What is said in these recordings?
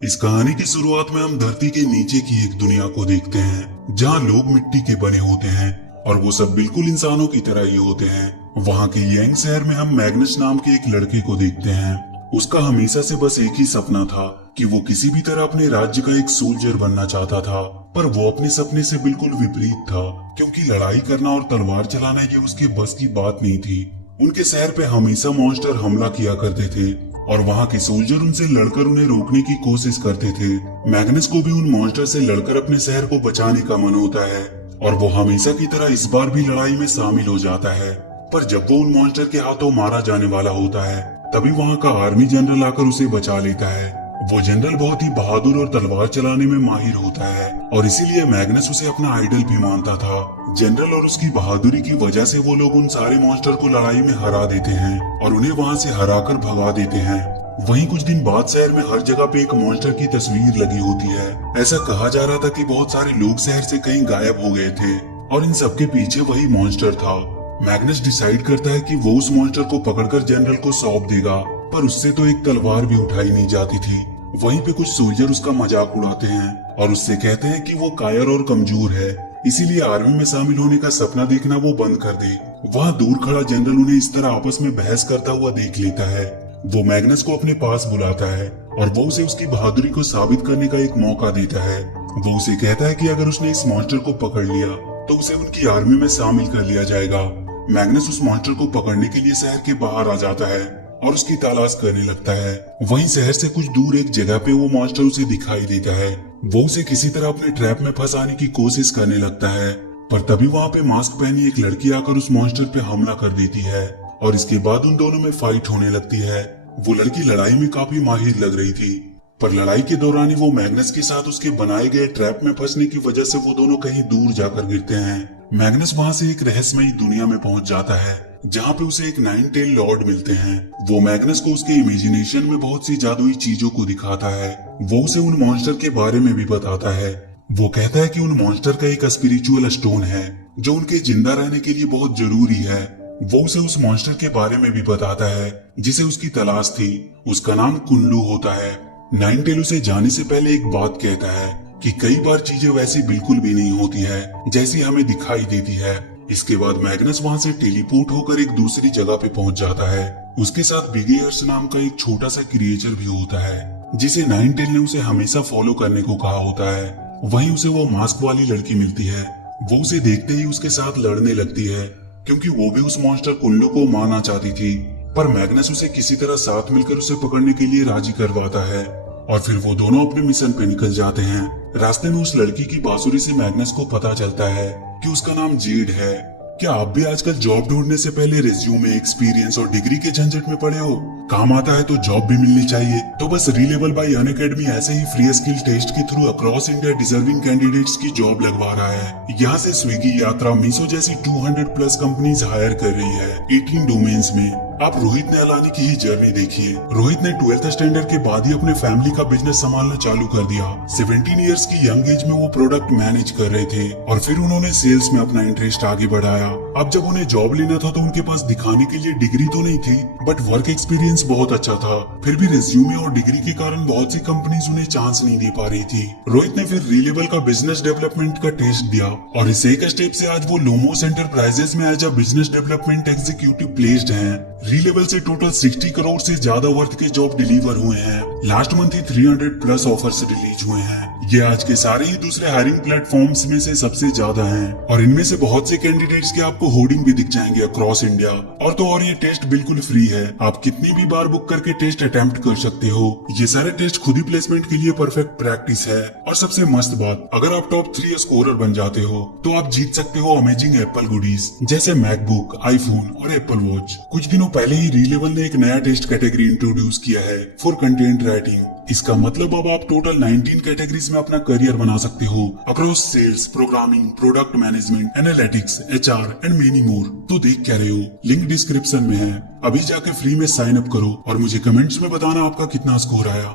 इस कहानी की शुरुआत में हम धरती के नीचे की एक दुनिया को देखते हैं जहां लोग मिट्टी के बने होते हैं और वो सब बिल्कुल इंसानों की तरह ही होते हैं। वहां के यांग शहर में हम मैग्नस नाम के एक लड़के को देखते हैं। उसका हमेशा से बस एक ही सपना था कि वो किसी भी तरह अपने राज्य का एक सोल्जर बनना चाहता था, पर वो अपने सपने से बिल्कुल विपरीत था क्योंकि लड़ाई करना और तलवार चलाना ये उसके बस की बात नहीं थी। उनके शहर पे हमेशा मॉन्स्टर हमला किया करते थे और वहाँ के सोल्जर उनसे लड़कर उन्हें रोकने की कोशिश करते थे। मैग्नस को भी उन मॉन्स्टर से लड़कर अपने शहर को बचाने का मन होता है और वो हमेशा की तरह इस बार भी लड़ाई में शामिल हो जाता है। पर जब वो उन मॉन्स्टर के हाथों मारा जाने वाला होता है तभी वहाँ का आर्मी जनरल आकर उसे बचा लेता है। वो जनरल बहुत ही बहादुर और तलवार चलाने में माहिर होता है और इसीलिए मैग्नस उसे अपना आइडल भी मानता था। जनरल और उसकी बहादुरी की वजह से वो लोग उन सारे मॉन्स्टर को लड़ाई में हरा देते हैं और उन्हें वहाँ से हराकर भगा देते हैं। वहीं कुछ दिन बाद शहर में हर जगह पे एक मॉन्स्टर की तस्वीर लगी होती है। ऐसा कहा जा रहा था कि बहुत सारे लोग शहर से कहीं गायब हो गए थे और इन सबके पीछे वही मॉन्स्टर था। मैग्नस डिसाइड करता है कि वो उस मॉन्स्टर को पकड़कर जनरल को सौंप देगा, पर उससे तो एक तलवार भी उठाई नहीं जाती थी। वहीं पे कुछ सोल्जर उसका मजाक उड़ाते हैं और उससे कहते हैं कि वो कायर और कमजोर है, इसीलिए आर्मी में शामिल होने का सपना देखना वो बंद कर दे। वहाँ दूर खड़ा जनरल उन्हें इस तरह आपस में बहस करता हुआ देख लेता है। वो मैग्नस को अपने पास बुलाता है और वो उसे उसकी बहादुरी को साबित करने का एक मौका देता है। वो उसे कहता है कि अगर उसने इस मॉन्स्टर को पकड़ लिया तो उसे उनकी आर्मी में शामिल कर लिया जाएगा। मैग्नस उस मॉन्स्टर को पकड़ने के लिए शहर के बाहर आ जाता है और उसकी तलाश करने लगता है। वहीं शहर से कुछ दूर एक जगह पे वो मॉन्स्टर उसे दिखाई देता है। वो उसे किसी तरह अपने ट्रैप में फंसाने की कोशिश करने लगता है, पर तभी वहाँ पे मास्क पहनी एक लड़की आकर उस मॉन्स्टर पे हमला कर देती है और इसके बाद उन दोनों में फाइट होने लगती है। वो लड़की लड़ाई में काफी माहिर लग रही थी, पर लड़ाई के दौरान ही वो मैग्नस के साथ उसके बनाए गए ट्रैप में फंसने की वजह से वो दोनों कहीं दूर जाकर गिरते हैं। मैग्नस वहाँ से एक रहस्यमयी दुनिया में पहुंच जाता है जहाँ पे उसे एक नाइन टेल लॉर्ड मिलते हैं। वो मैग्नस को उसके इमेजिनेशन में बहुत सी जादुई चीजों को दिखाता है। वो उसे उन मॉन्स्टर के बारे में भी बताता है। वो कहता है कि उन मॉन्स्टर का एक स्पिरिचुअल स्टोन है जो उनके जिंदा रहने के लिए बहुत जरूरी है। वो उसे उस मॉन्स्टर के बारे में भी बताता है जिसे उसकी तलाश थी। उसका नाम कुल्लू होता है। नाइन टेल उसे जाने से पहले एक बात कहता है कि कई बार चीजें वैसी बिल्कुल भी नहीं होती है जैसी हमें दिखाई देती है। इसके बाद मैग्नस वहाँ से टेलीपोर्ट होकर एक दूसरी जगह पे पहुंच जाता है। उसके साथ बिगेयर्स नाम का एक छोटा सा क्रिएचर भी होता है जिसे नाइन टेल ने उसे हमेशा फॉलो करने को कहा होता है। वहीं उसे वो मास्क वाली लड़की मिलती है। वो उसे देखते ही उसके साथ लड़ने लगती है क्योंकि वो भी उस मॉन्स्टर कुल्लू को मारना चाहती थी, पर मैग्नस उसे किसी तरह साथ मिलकर उसे पकड़ने के लिए राजी करवाता है और फिर वो दोनों अपने मिशन पे निकल जाते हैं। रास्ते में उस लड़की की बांसुरी से मैग्नस को पता चलता है कि उसका नाम जेड है। क्या आप भी आजकल जॉब ढूंढने से पहले रिज्यूमे, एक्सपीरियंस और डिग्री के झंझट में पड़े हो? काम आता है तो जॉब भी मिलनी चाहिए, तो बस रीलेबल बाय अनअकैडमी ऐसे ही फ्री स्किल टेस्ट के through across India deserving candidates की जॉब लगवा रहा है। यहाँ से स्विगी, यात्रा, मीशो जैसी 200 प्लस कंपनीज हायर कर रही है 18 डोमेन्स में। आप रोहित नेलानी की ही जर्नी देखिए। रोहित ने 12th स्टैंडर्ड के बाद ही अपने फैमिली का बिजनेस संभालना चालू कर दिया। 17 इयर्स की यंग एज में वो प्रोडक्ट मैनेज कर रहे थे और फिर उन्होंने सेल्स में अपना इंटरेस्ट आगे बढ़ाया। अब जब उन्हें जॉब लेना था तो उनके पास दिखाने के लिए डिग्री तो नहीं थी, बट वर्क एक्सपीरियंस बहुत अच्छा था। फिर भी रिज्यूमे और डिग्री के कारण बहुत सी कंपनीज उन्हें चांस नहीं दे पा रही थी। रोहित ने फिर रीलेबल का बिजनेस डेवलपमेंट का टेस्ट दिया और इस एक स्टेप से आज वो लोमोस एंटरप्राइजेस में as a business development executive placed हैं। रीलेबल से टोटल 60 करोड़ से ज्यादा वर्थ के जॉब डिलीवर हुए हैं। लास्ट मंथ ही 300 प्लस ऑफर्स रिलीज हुए हैं। ये आज के सारे ही दूसरे हायरिंग प्लेटफॉर्म्स में से सबसे ज्यादा हैं और इनमें से बहुत से कैंडिडेट्स के आपको होर्डिंग भी दिख जाएंगे अक्रॉस इंडिया। और तो और ये टेस्ट बिल्कुल फ्री है, आप कितनी भी बार बुक करके टेस्ट अटेम्प्ट कर सकते हो। ये सारे टेस्ट खुद ही प्लेसमेंट के लिए परफेक्ट प्रैक्टिस है। और सबसे मस्त बात, अगर आप टॉप 3 स्कोरर बन जाते हो तो आप जीत सकते हो अमेजिंग एप्पल गुडीज जैसे मैकबुक, आईफोन और एप्पल वॉच। कुछ दिनों पहले ही रीलेबल ने एक नया टेस्ट कैटेगरी इंट्रोड्यूस किया है फॉर कंटेंट राइटिंग। इसका मतलब अब आप टोटल 19 कैटेगरीज में अपना करियर बना सकते हो across sales, programming, product management, analytics, HR and many more. तो देख क्या रहे हो, लिंक डिस्क्रिप्शन में है। अभी जाके फ्री में साइन अप करो और मुझे कमेंट्स में बताना आपका कितना स्कोर आया।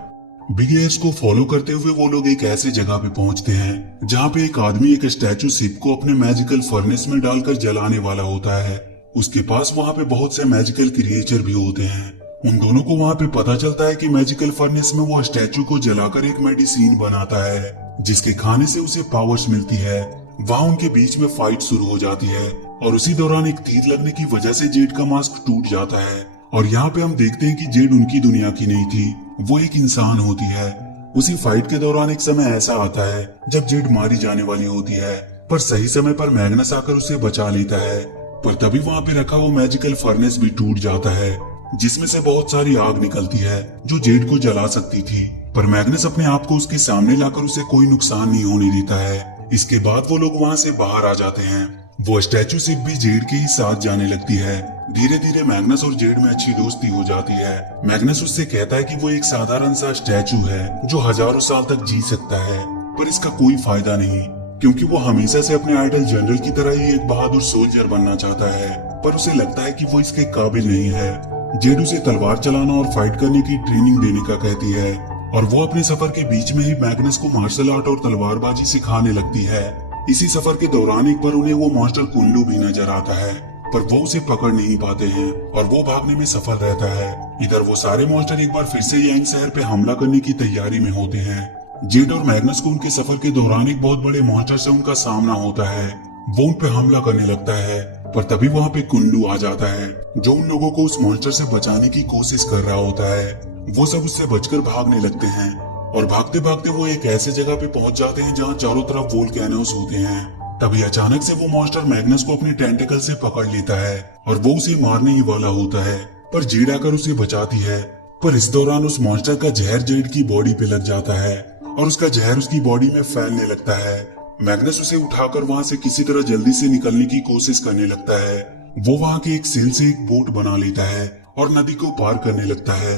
बिग एयर्स को फॉलो करते हुए वो लोग एक ऐसे जगह पे पहुंचते हैं जहाँ पे एक आदमी एक स्टैचू शिप को अपने मैजिकल फर्नेस में डालकर जलाने वाला होता है। उसके पास वहाँ पे बहुत से मैजिकल क्रिएचर भी होते हैं। उन दोनों को वहाँ पे पता चलता है कि मैजिकल फर्नेस में वो स्टैचू को जलाकर एक मेडिसिन बनाता है जिसके खाने से उसे पावर्स मिलती है। वहाँ उनके बीच में फाइट शुरू हो जाती है और उसी दौरान एक तीर लगने की वजह से जेड का मास्क टूट जाता है। और यहाँ पे हम देखते हैं कि जेड उनकी दुनिया की नहीं थी, वो एक इंसान होती है। उसी फाइट के दौरान एक समय ऐसा आता है जब जेड मारी जाने वाली होती है, पर सही समय पर मैग्नस आकर उसे बचा लेता है। पर तभी वहाँ पे रखा वो मैजिकल फर्नेस भी टूट जाता है जिसमें से बहुत सारी आग निकलती है जो जेड को जला सकती थी। पर मैग्नस अपने आप को उसके सामने लाकर उसे कोई नुकसान नहीं होने देता है। इसके बाद वो लोग वहाँ से बाहर आ जाते हैं। वो स्टैचू शिप भी जेड के ही साथ जाने लगती है। धीरे धीरे मैग्नस और जेड में अच्छी दोस्ती हो जाती है। मैग्नस उससे कहता है कि वो एक साधारण सा स्टैचू है जो हजारों साल तक जी सकता है, पर इसका कोई फायदा नहीं क्योंकि वो हमेशा से अपने आइडल जनरल की तरह ही एक बहादुर सोल्जर बनना चाहता है, पर उसे लगता है कि वो इसके काबिल नहीं है। जेड उसे तलवार चलाना और फाइट करने की ट्रेनिंग देने का कहती है और वो अपने सफर के बीच में ही मैग्नस को मार्शल आर्ट और तलवारबाजी सिखाने लगती है। इसी सफर के दौरान एक बार उन्हें वो मॉन्स्टर कुल्लू भी नजर आता है, पर वो उसे पकड़ नहीं पाते हैं और वो भागने में सफल रहता है। इधर वो सारे मॉन्स्टर एक बार फिर से यांग शहर पे हमला करने की तैयारी में होते हैं। जेड और मैग्नस को उनके सफर के दौरान एक बहुत बड़े मॉन्स्टर से उनका सामना होता है। वो उन पे हमला करने लगता है, पर तभी वहाँ पे कुल्लू आ जाता है जो उन लोगों को उस मॉन्स्टर से बचाने की कोशिश कर रहा होता है। वो सब उससे बचकर भागने लगते हैं और भागते भागते वो एक ऐसे जगह पे पहुंच जाते हैं जहाँ चारों तरफ वोल्केनोस होते हैं। तभी अचानक से वो मॉन्स्टर मैग्नस को अपने टेंटिकल से पकड़ लेता है और वो उसे मारने ही वाला होता है, पर जेड आकर उसे बचाती है। पर इस दौरान उस मॉन्स्टर का जहर जेड की बॉडी पे लग जाता है और उसका जहर उसकी बॉडी में फैलने लगता है। मैग्नस उसे उठाकर वहाँ से किसी तरह जल्दी से निकलने की कोशिश करने लगता है। वो वहाँ के एक सेल से एक बोट बना लेता है और नदी को पार करने लगता है।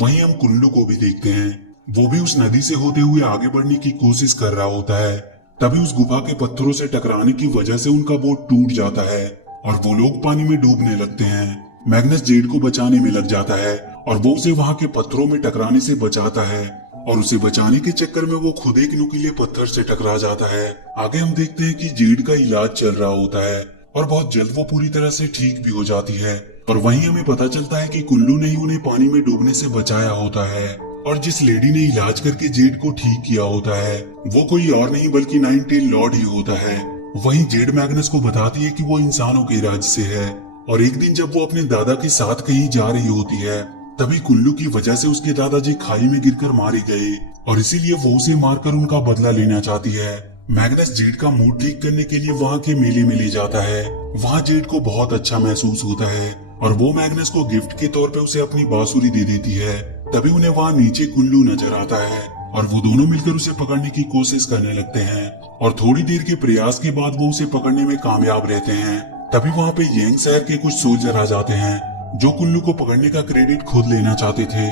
वहीं हम कुल्लू को भी देखते हैं, वो भी उस नदी से होते हुए आगे बढ़ने की कोशिश कर रहा होता है। तभी उस गुफा के पत्थरों से टकराने की वजह से उनका बोट टूट जाता है और वो लोग पानी में डूबने लगते हैं। मैग्नस जेड को बचाने में लग जाता है और वो उसे वहाँ के पत्थरों में टकराने से बचाता है और उसे बचाने के चक्कर में वो खुद एक नुकीले पत्थर से टकरा जाता है। आगे हम देखते हैं कि जेड का इलाज चल रहा होता है और बहुत जल्द वो पूरी तरह से ठीक भी हो जाती है। और वहीं हमें पता चलता है कि कुल्लू ने ही उन्हें पानी में डूबने से बचाया होता है और जिस लेडी ने इलाज करके जेड को ठीक किया होता है वो कोई और नहीं बल्कि नाइन टेल लॉर्ड ही होता है। वहीं जेड मैग्नस को बताती है कि वो इंसानों के राज्य से है और एक दिन जब वो अपने दादा के साथ कहीं जा रही होती है तभी कुल्लू की वजह से उसके दादाजी खाई में गिरकर मारे गए और इसीलिए वो उसे मारकर उनका बदला लेना चाहती है। मैग्नस जेड का मूड ठीक करने के लिए वहाँ के मेले में ले जाता है। वहाँ जेड को बहुत अच्छा महसूस होता है और वो मैग्नस को गिफ्ट के तौर पे उसे अपनी बांसुरी दे देती है। तभी उन्हें वहाँ नीचे कुल्लू नजर आता है और वो दोनों मिलकर उसे पकड़ने की कोशिश करने लगते हैं और थोड़ी देर के प्रयास के बाद वो उसे पकड़ने में कामयाब रहते हैं। तभी वहाँ पे यांग शहर के कुछ सोल्जर आ जाते हैं जो कुल्लू को पकड़ने का क्रेडिट खुद लेना चाहते थे।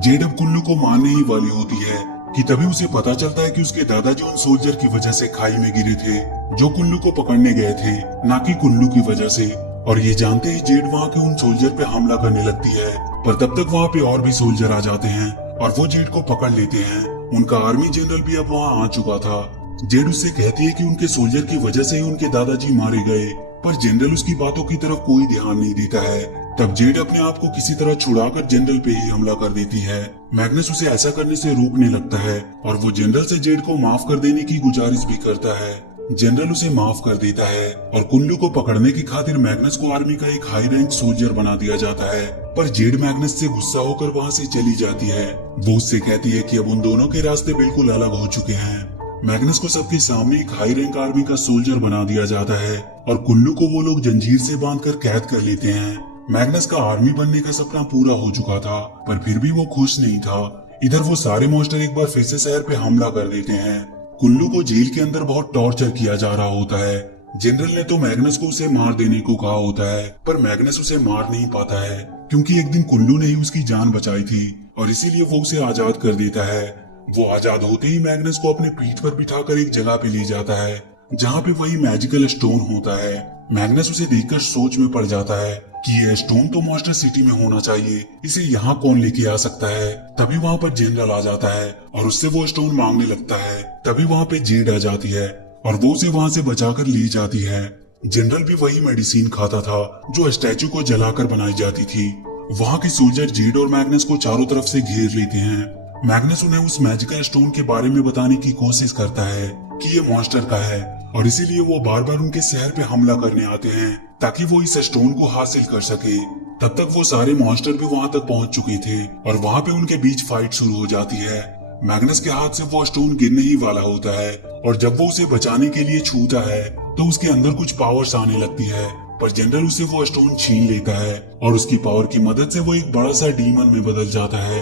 जेड अब कुल्लू को मारने ही वाली होती है कि तभी उसे पता चलता है कि उसके दादाजी उन सोल्जर की वजह से खाई में गिरे थे जो कुल्लू को पकड़ने गए थे, ना कि कुल्लू की वजह से। और ये जानते ही जेड वहाँ के उन सोल्जर पे हमला करने लगती है, पर तब तक वहाँ पे और भी सोल्जर आ जाते हैं और वो जेड को पकड़ लेते हैं। उनका आर्मी जनरल भी अब वहाँ आ चुका था। जेड उससे कहती है कि उनके सोल्जर की वजह से ही उनके दादाजी मारे गए, पर जनरल उसकी बातों की तरफ कोई ध्यान नहीं देता है। तब जेड अपने आप को किसी तरह छुड़ाकर जनरल पे ही हमला कर देती है। मैग्नस उसे ऐसा करने से रोकने लगता है और वो जनरल से जेड को माफ कर देने की गुजारिश भी करता है। जनरल उसे माफ कर देता है और कुल्लू को पकड़ने की खातिर मैग्नस को आर्मी का एक हाई रैंक सोल्जर बना दिया जाता है। पर जेड मैग्नस से गुस्सा होकर वहाँ से चली जाती है। वो उससे कहती है कि अब उन दोनों के रास्ते बिल्कुल अलग हो चुके हैं। मैग्नस को सबके सामने एक हाई रैंक आर्मी का सोल्जर बना दिया जाता है और कुल्लू को वो लोग जंजीर से बांधकर कैद कर लेते हैं। मैग्नस का आर्मी बनने का सपना पूरा हो चुका था, पर फिर भी वो खुश नहीं था। इधर वो सारे मॉन्स्टर एक बार फिर से शहर पे हमला कर देते हैं। कुल्लू को जेल के अंदर बहुत टॉर्चर किया जा रहा होता है। जनरल ने तो मैग्नस को उसे मार देने को कहा होता है, पर मैग्नस उसे मार नहीं पाता है क्योंकि एक दिन कुल्लू ने ही उसकी जान बचाई थी और इसीलिए वो उसे आजाद कर देता है। वो आजाद होते ही मैग्नस को अपने पीठ पर बिठाकर एक जगह पे ले जाता है जहाँ पे वही मैजिकल स्टोन होता है। मैग्नस उसे देखकर सोच में पड़ जाता है कि यह स्टोन तो मॉन्स्टर सिटी में होना चाहिए, इसे यहाँ कौन लेके आ सकता है। तभी वहाँ पर जनरल आ जाता है और उससे वो स्टोन मांगने लगता है। तभी वहाँ पे जेड आ जाती है और वो उसे वहाँ से बचाकर ले जाती है। जनरल भी वही मेडिसिन खाता था जो स्टैचू को जलाकर बनाई जाती थी। वहाँ के सोल्जर जेड और मैग्नस को चारों तरफ से घेर लेते हैं। मैग्नस उन्हें उस मैजिकल स्टोन के बारे में बताने की कोशिश करता है कि ये मॉन्स्टर का है और इसीलिए वो बार बार उनके शहर पे हमला करने आते हैं ताकि वो इस स्टोन को हासिल कर सके। तब तक वो सारे मॉन्स्टर भी वहाँ तक पहुँच चुके थे और वहाँ पे उनके बीच फाइट शुरू हो जाती है। मैग्नस के हाथ से वो स्टोन गिरने ही वाला होता है और जब वो उसे बचाने के लिए छूता है तो उसके अंदर कुछ पावर्स आने लगती है, पर जनरल उसे वो स्टोन छीन लेता है और उसकी पावर की मदद से वो एक बड़ा सा डीमन में बदल जाता है।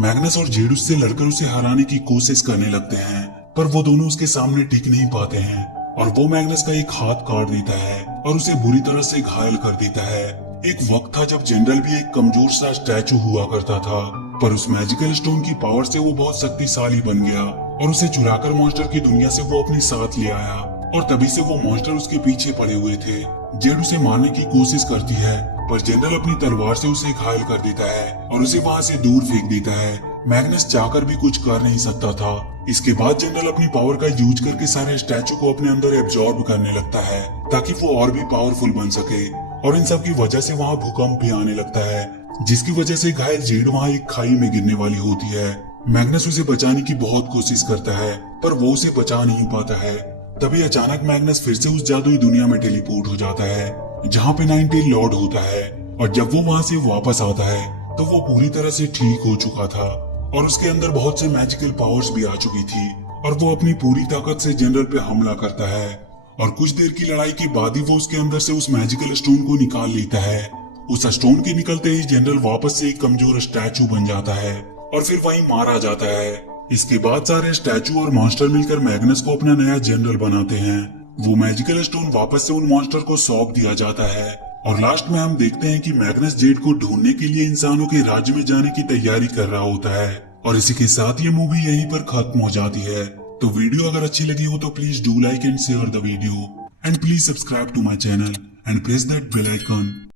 मैग्नस और जेड उससे लड़कर उसे हराने की कोशिश करने लगते हैं, पर वो दोनों उसके सामने टिक नहीं पाते हैं और वो मैग्नस का एक हाथ काट देता है और उसे बुरी तरह से घायल कर देता है। एक वक्त था जब जनरल भी एक कमजोर सा स्टैचू हुआ करता था, पर उस मैजिकल स्टोन की पावर से वो बहुत शक्तिशाली बन गया और उसे चुराकर मॉन्स्टर की दुनिया से वो अपने साथ ले आया और तभी से वो मॉन्स्टर उसके पीछे पड़े हुए थे। जेड उसे मारने की कोशिश करती है, पर जनरल अपनी तलवार से उसे घायल कर देता है और उसे वहाँ से दूर फेंक देता है। मैग्नस चाहकर भी कुछ कर नहीं सकता था। इसके बाद जनरल अपनी पावर का यूज करके सारे स्टैचू को अपने अंदर एब्जॉर्ब करने लगता है ताकि वो और भी पावरफुल बन सके और इन सब की वजह से वहाँ भूकंप भी आने लगता है, जिसकी वजह से घायल जेड वहाँ एक खाई में गिरने वाली होती है। मैग्नस उसे बचाने की बहुत कोशिश करता है, पर वो उसे बचा नहीं पाता है। तभी अचानक मैग्नस फिर से उस जादुई दुनिया में टेलीपोर्ट हो जाता है जहाँ पे नाइन टेल लॉर्ड होता है और जब वो वहाँ से वापस आता है तो वो पूरी तरह से ठीक हो चुका था और उसके अंदर बहुत से मैजिकल पावर्स भी आ चुकी थी और वो अपनी पूरी ताकत से जनरल पे हमला करता है और कुछ देर की लड़ाई के बाद ही वो उसके अंदर से उस मैजिकल स्टोन को निकाल लेता है। उस स्टोन के निकलते ही जनरल वापस से एक कमजोर स्टैचू बन जाता है और फिर वहीं मारा जाता है। इसके बाद सारे स्टैचू और मॉन्स्टर मिलकर मैग्नस को अपना नया जनरल बनाते हैं। वो मैजिकल स्टोन वापस से उन मॉन्स्टर को सौंप दिया जाता है और लास्ट में हम देखते हैं कि मैग्नस जेड को ढूंढने के लिए इंसानों के राज्य में जाने की तैयारी कर रहा होता है और इसी के साथ ये मूवी यहीं पर खत्म हो जाती है। तो वीडियो अगर अच्छी लगी हो तो please do like and share the video and please subscribe to my channel and press that bell icon.